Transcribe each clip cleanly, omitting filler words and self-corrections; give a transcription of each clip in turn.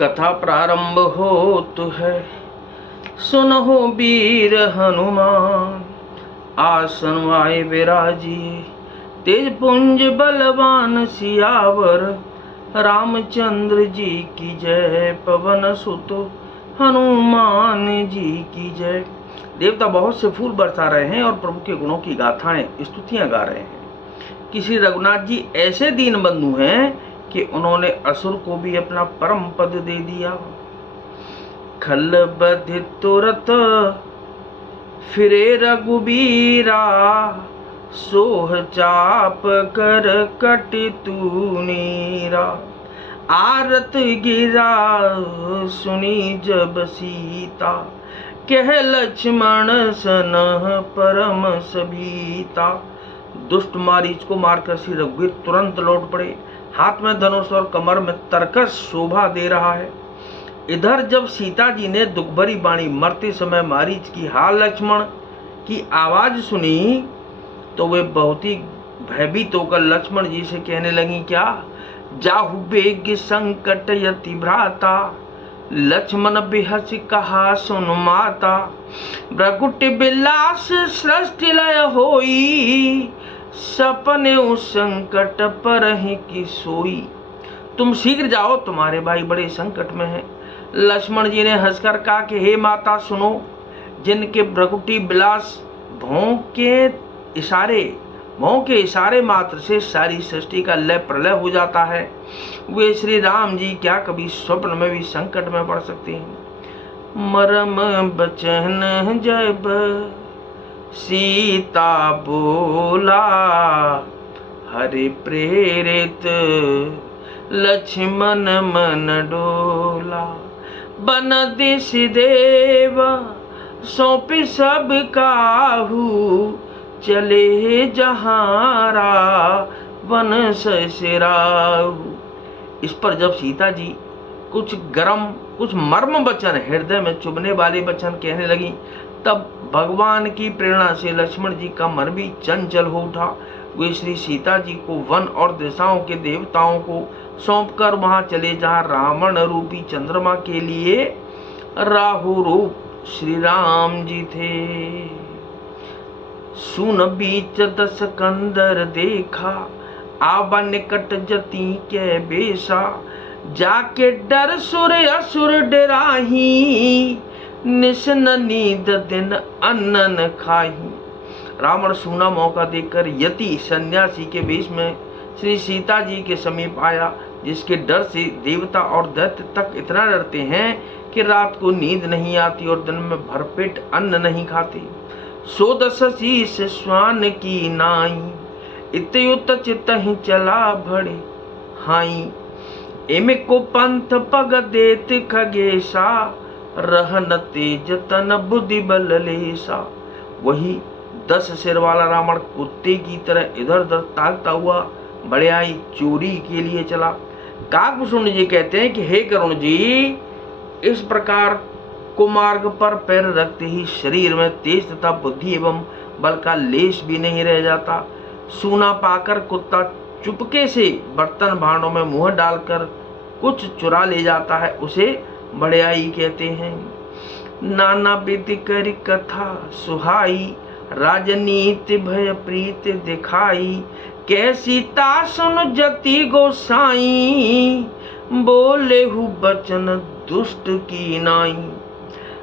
कथा प्रारंभ होत है। सुनहो वीर हनुमान, आसन आए विराजिए। तेज पुंज बलवान सियावर, रामचंद्र जी की जय। पवन सुत हनुमान जी की जय। देवता बहुत से फूल बरसा रहे हैं और प्रभु के गुणों की गाथाएं स्तुतियां गा रहे हैं कि श्री रघुनाथ जी ऐसे दीन बंधु हैं कि उन्होंने असुर को भी अपना परम पद दे दिया। खल बधि तुरत फिरे रघुबीरा, सोह चाप कर कटि तूनीरा। आरत गिरा सुनी जब सीता, कह लक्ष्मण सनह परम सभीता। दुष्ट मारीच को मारकर श्री रघुवीर तुरंत लौट पड़े। हाथ में धनुष और कमर में तरकस शोभा दे रहा है। इधर जब सीता जी ने दुख भरी बाणी मरते समय मारीच की हाल लक्ष्मण की आवाज सुनी तो वे बहुत ही भयभीत होकर लक्ष्मण जी से कहने लगी, क्या जाहु बेग संकट यति भ्राता। लक्ष्मण बिहस कहा सुन माता, भ्रकुटि बिलास सृष्टि लय होई। सपने उस संकट पर ही की सोई। तुम शीघ्र जाओ, तुम्हारे भाई बड़े संकट में हैं। लक्ष्मण जी ने हंसकर कहा कि हे माता सुनो, जिनके भ्रकुटि बिलास भौं के इशारे मात्र से सारी सृष्टि का लय प्रलय हो जाता है, वे श्री राम जी क्या कभी स्वप्न में भी संकट में पड़ सकते हैं। मरम बचन जब सीता बोला, हरि प्रेरित लक्ष्मण मन डोला। बन दिश देव सौंपी सब काहू, चले जहारा वन ससुराहू। इस पर जब सीता जी कुछ मर्म वचन, हृदय में चुभने वाले वचन कहने लगी, तब भगवान की प्रेरणा से लक्ष्मण जी का मन भी चंचल हो उठा। वे श्री सीता जी को वन और दिशाओं के देवताओं को सौंपकर वहां चले जहां रावण रूपी चंद्रमा के लिए राहु रूप श्री राम जी थे। सुन बीच दस कंदर देखा, आवा निकट जती के बेसा। जाके डर सुर असुर डराही, निशन नींद दिन अन्न खाही। रावण सूना मौका देखकर यति सन्यासी के वेश में श्री सीता जी के समीप आया, जिसके डर से देवता और दैत्य तक इतना डरते हैं कि रात को नींद नहीं आती और दिन में भरपेट अन्न नहीं खाते। सो दस शीस श्वान की नाई, इत्युत चित ही चला भड़े हाई। एमे को पंथ पग देत खगेशा, रहन तेज तन बुद्धि बल लेसा। वही 10 सिर वाला रावण कुत्ते की तरह इधर उधर ताकता हुआ बड़ियाई चोरी के लिए चला। काकभूषण जी कहते हैं कि हे करुण जी, इस प्रकार कुमार्ग पर पैर रखते ही शरीर में तेज तथा बुद्धि एवं बल का लेश भी नहीं रह जाता। सूना पाकर कुत्ता चुपके से बर्तन भांडों में मुंह डालकर कुछ चुरा ले जाता है, उसे बड़ियाई कहते हैं। नाना विध करी कथा सुहाई, राजनीति भय प्रीत दिखाई। कैसी ता सुन जति गोसाई, बोले हु बचन दुष्ट की नाई।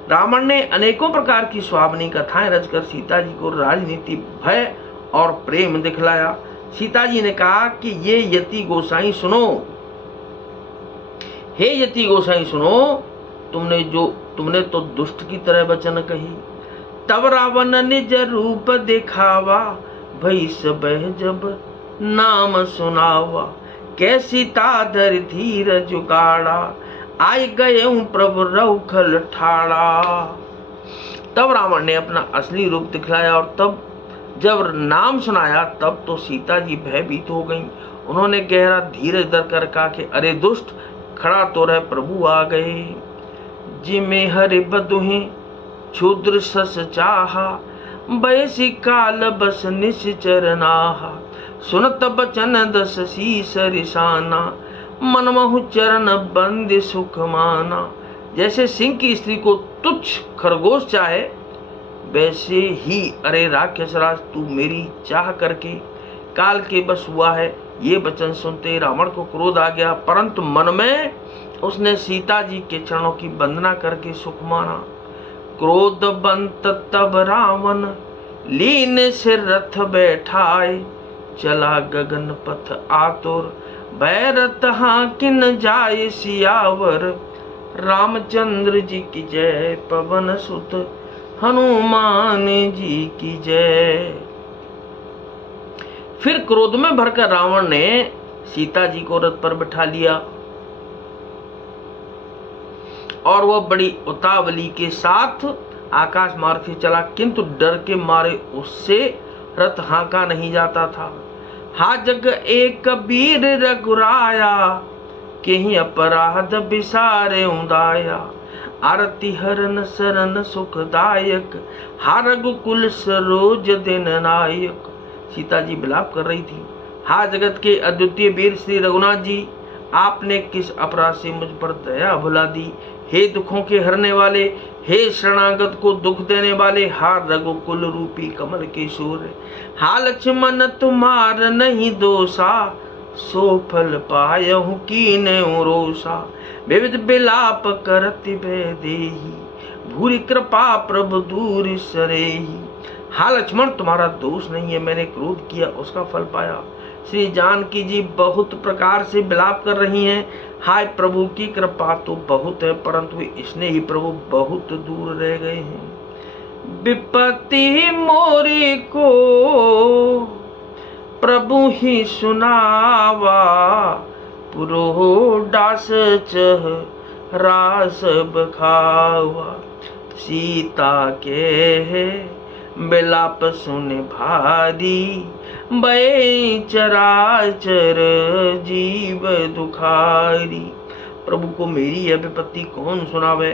रावण ने अनेकों प्रकार की स्वाभनी कथाएं रचकर सीता जी को राजनीति, भय और प्रेम दिखलाया। सीता जी ने कहा कि ये यति गोसाई सुनो, हे यति गोसाई सुनो, तुमने तो दुष्ट की तरह वचन कही। तब रावण निज रूप दिखावा, भई सबह जब नाम सुनावा। कैसी ताधर धीर जुगाड़ा, आय गए प्रभु रउखल ठाड़ा। तब रावण ने अपना असली रूप दिखलाया और तब जब नाम सुनाया तब तो सीता जी भयभीत हो गईं। उन्होंने गहरा धीरज धरकर कहा कि अरे दुष्ट, खड़ा तो रह, प्रभु आ गए। जिमे हरि बधुहि क्षुद्र सस चाहा, बैसी काल बस निश्चर नाहा। सुनत बचन दस शीस रिसाना, मनमहु चरण बंद सुख माना। जैसे सिंह की स्त्री को तुच्छ खरगोश चाहे, वैसे ही अरे राक्षसराज तू मेरी चाह करके काल के बस हुआ है। ये वचन सुनते रावण को क्रोध आ गया, परंतु मन में उसने सीता जी के चरणों की वंदना करके सुख माना। क्रोधवंत तब रावण लीन से रथ बैठाए, चला गगन पथ आतुर भैरत हाकिन जाए सियावर। रामचंद्र जी की जय, पवन सुत हनुमान जी की जय। फिर क्रोध में भरकर रावण ने सीता जी को रथ पर बिठा लिया और वह बड़ी उतावली के साथ आकाश मार्ग से चला, किंतु डर के मारे उससे रथ हाँका नहीं जाता था। हा जग एक वीर रघुराया, कहीं अपराध बिसारे उदाया। आरती हरन शरण सुखदायक, हा रघुकुल सरोज दिन नायक। सीता जी विलाप कर रही थी। हा जगत के अद्वितीय वीर श्री रघुनाथ जी, आपने किस अपराध से मुझ पर दया भुला दी। हे दुखों के हरने वाले, हे शरणागत को दुख देने वाले, हा रघुकुल रूपी कमल के शूर। हा लक्ष्मण तुम्हार नहीं दोषा, सो फल पायहु कीने रोषा। विविध विलाप करति भय देहि, भूरि कृपा प्रभु दूर सरेहि। हा लक्ष्मण तुम्हारा दोष नहीं है, मैंने क्रोध किया उसका फल पाया। श्री जानकी जी बहुत प्रकार से विलाप कर रही हैं। हाय प्रभु की कृपा तो बहुत है, परंतु इसने ही प्रभु बहुत दूर रह गए हैं। विपत्ति मोरी को प्रभु ही सुनावा, पुरो दास चह रास बखावा। सीता के है विलाप सुन भारी, भय चराचर जीव दुखारी। प्रभु को मेरी यह विपत्ति कौन सुनावे,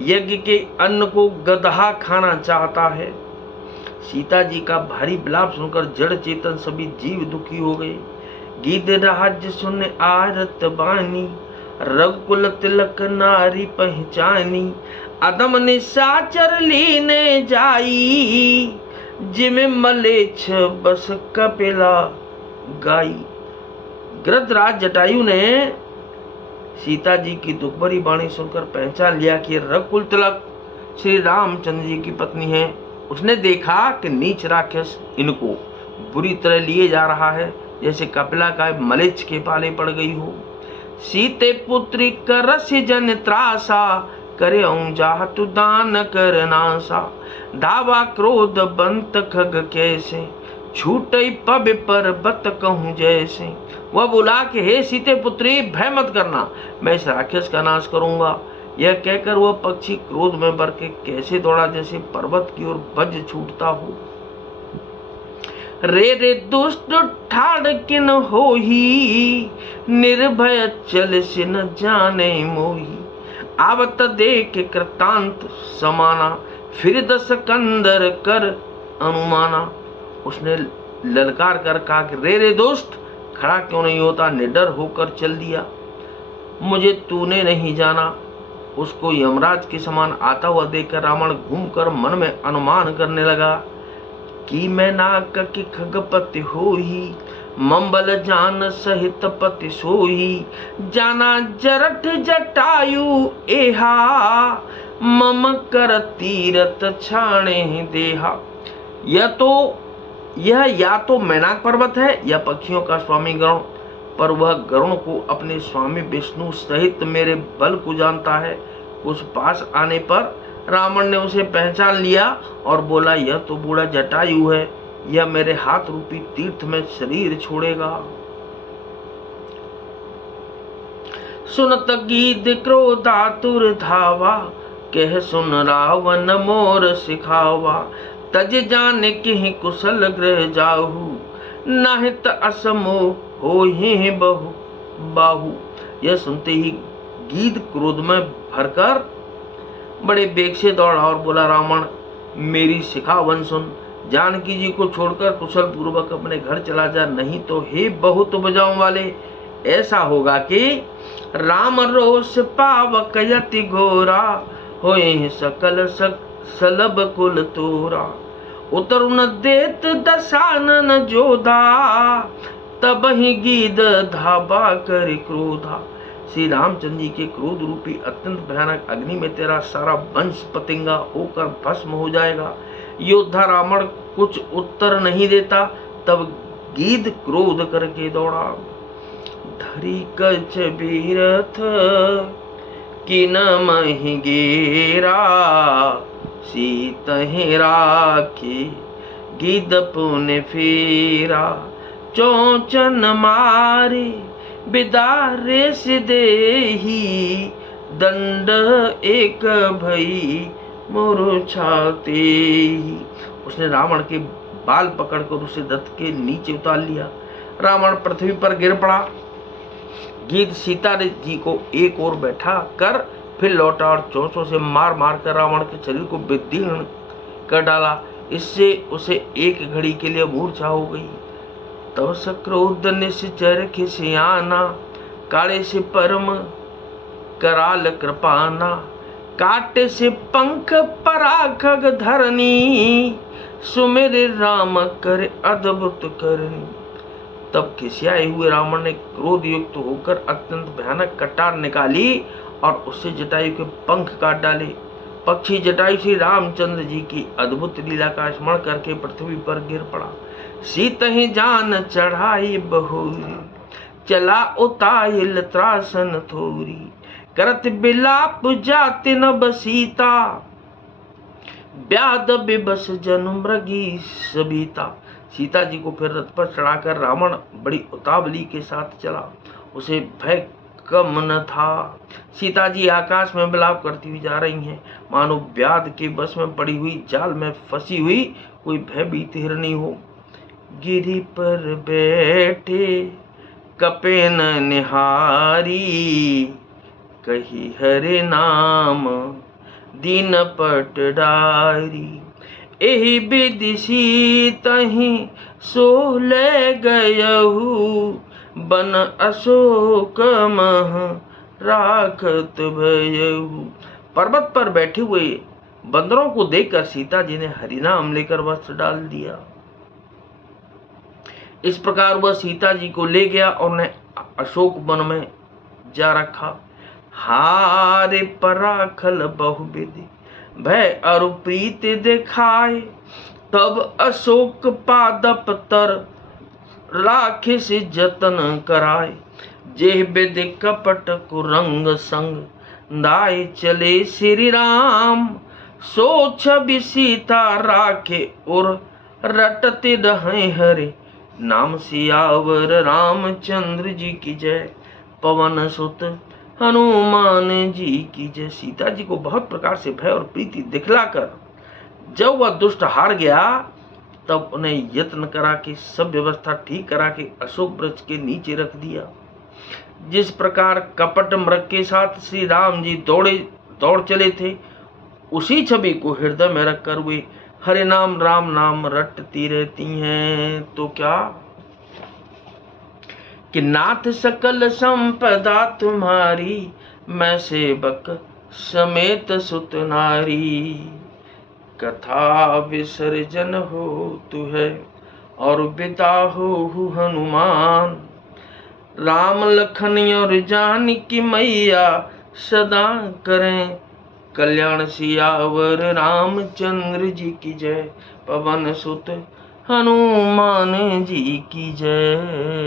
यज्ञ के अन्न को गदहा खाना चाहता है। सीता जी का भारी विलाप सुनकर जड़ चेतन सभी जीव दुखी हो गए। गीत राज्य सुन आरत बानी, रघुकुल तिलक नारी पहचानी। अदम निशाचर लीने जाई, जिमे मलेच्छ बस कपिला गाई। गृधराज जटायु ने सीता जी की दुखभरी वाणी सुनकर पहचान लिया कि रघुकुल तिलक श्री रामचंद्र जी की पत्नी है। उसने देखा कि नीच राक्षस इनको बुरी तरह लिए जा रहा है, जैसे कपिला का मलेच्छ के पाले पड़ गई हो। सीते पुत्री करस जन त्रासा, करे जातु दान कर नासा। धावा क्रोध बंत खग कैसे, छूटे पब पर्वत कहूँ जैसे। वह बोला कि हे सीते पुत्री भय मत करना, मैं इस राक्षस का नाश करूंगा। यह कहकर वह पक्षी क्रोध में भर के कैसे दौड़ा, जैसे पर्वत की ओर वज्र छूटता हो। रे रे दुष्ट ठाड़ किन होही, निर्भय चल सिन जाने मोही। आवत देख कृतांत समाना, फिर दस कंदर कर अनुमाना। उसने ललकार कर कहा कि रे दोस्त खड़ा क्यों नहीं होता, निडर होकर चल दिया। मुझे तूने नहीं जाना। उसको यमराज के समान आता हुआ देखकर रावण घूमकर मन में अनुमान करने लगा कि मैं नाक की खगपति होही, मंबल जान सहित पति सोही। जाना जरठ जटायु एहा, मम कर तीरथ छाणे देहा। यह या तो मैनाक पर्वत है या पक्षियों का स्वामी गरुण, पर वह गरुण को अपने स्वामी विष्णु सहित मेरे बल को जानता है। उस पास आने पर रावण ने उसे पहचान लिया और बोला, यह तो बूढ़ा जटायु है, यह मेरे हाथ रूपी तीर्थ में शरीर छोड़ेगा। सुनत गीत क्रोधातुर धावा, कह सुन रावण मोर सिखावा। तज जाने के कुशल ग्रह जाहू, नाहित असमो हो ही बहु बाहु। यह सुनते ही गीत क्रोध में भरकर बड़े बेग से दौड़ा और बोला, रावण मेरी सिखावन सुन, जानकी जी को छोड़कर कुशल पूर्वक अपने घर चला जा, नहीं तो हे बहुत बजाओं वाले ऐसा होगा कि राम रोष पावक यति घोरा, होए सकल सलब कुल तोरा। उतरुन देत दशानन जोधा, तब ही गीद धाबा कर क्रोधा। श्री रामचंद्र जी के क्रोध रूपी अत्यंत भयानक अग्नि में तेरा सारा वंश पतिंगा होकर भस्म हो जाएगा। योद्धा रावण कुछ उत्तर नहीं देता, तब गीध क्रोध करके दौड़ा। धरी कछ बीरथ किन महि गेरा, सीतहि राखी गीध पुन फेरा। चौचन मारे बिदारे से देही, दंड एक भई मूर्छाते ही। उसने रावण के बाल पकड़कर उसे रथ के नीचे उतार लिया। रावण पृथ्वी पर गिर पड़ा। गीध सीता जी को एक ओर बैठा कर फिर लौटा और चोंचों से मार मार कर रावण के शरीर को विदीर्ण कर डाला। इससे उसे एक घड़ी के लिए मूर्छा हो गई। तब सक्रोध निश्चर खिसियाना, काले से परम कराल कृपाना। काटे से पंख पराखग धरनी, सुमिर राम कर अद्भुत करनी। तब खिसियाए हुए रावण ने क्रोध युक्त होकर अत्यंत भयानक कटार निकाली और उससे जटायु के पंख काट डाले। पक्षी जटायु श्री रामचंद्र जी की अद्भुत लीला का स्मरण करके पृथ्वी पर गिर पड़ा। सीत ही जान चढ़ाई बहुरी, चला उताइल त्रासन थोरी। करत बिलाप जाति न बसीता, ब्याद बिबस जनु मृगी सबीता। सीता जी को फिर रथ पर चढ़ाकर रावण बड़ी उतावली के साथ चला। उसे भय कम न था। सीता जी आकाश में विलाप करती हुई जा रही हैं, मानो व्याध के बस में पड़ी हुई जाल में फंसी हुई कोई भयभीत हिरनी हो। गिरी पर बैठे कपे न निहारी, कही हरे नाम दीन पट डारी। एहि विदिशी तहि सो ले गयहु, बन अशोक मह राखत भयहु। पर्वत पर बैठे हुए बंदरों को देखकर सीता जी ने हरिनाम लेकर वस्त्र डाल दिया। इस प्रकार वह सीता जी को ले गया और उन्हें अशोक वन में जा रखा। हारे पराखल बहुविधि, भय अरु प्रीत दिखाए। तब अशोक पादप तर राखे से जतन कराए। जेह विधि कपट कुरंग संग, दाए चले श्री राम। सो छवि सीता राखे उर, रटते रहे हरे नाम। सियावर रामचंद्र जी की जय, पवन सुत हनुमान जी की जय। सीता जी को बहुत प्रकार से भय और प्रीति दिखलाकर जब वह दुष्ट हार गया, तब उन्हें यत्न करा कि सब व्यवस्था ठीक करा के अशोक वृक्ष के नीचे रख दिया। जिस प्रकार कपट मृग के साथ श्री राम जी दौड़ चले थे, उसी छवि को हृदय में रखकर वे हरे नाम राम नाम रटती रहती हैं। तो क्या कि नाथ सकल संपदा तुम्हारी, मैं सेवक समेत सुत नारी। कथा विसर्जन हो तु है और विदा हो हनुमान। राम लखन और जानकी मैया सदा करें कल्याण। सियावर रामचंद्र जी की जय, पवन सुत हनुमान जी की जय।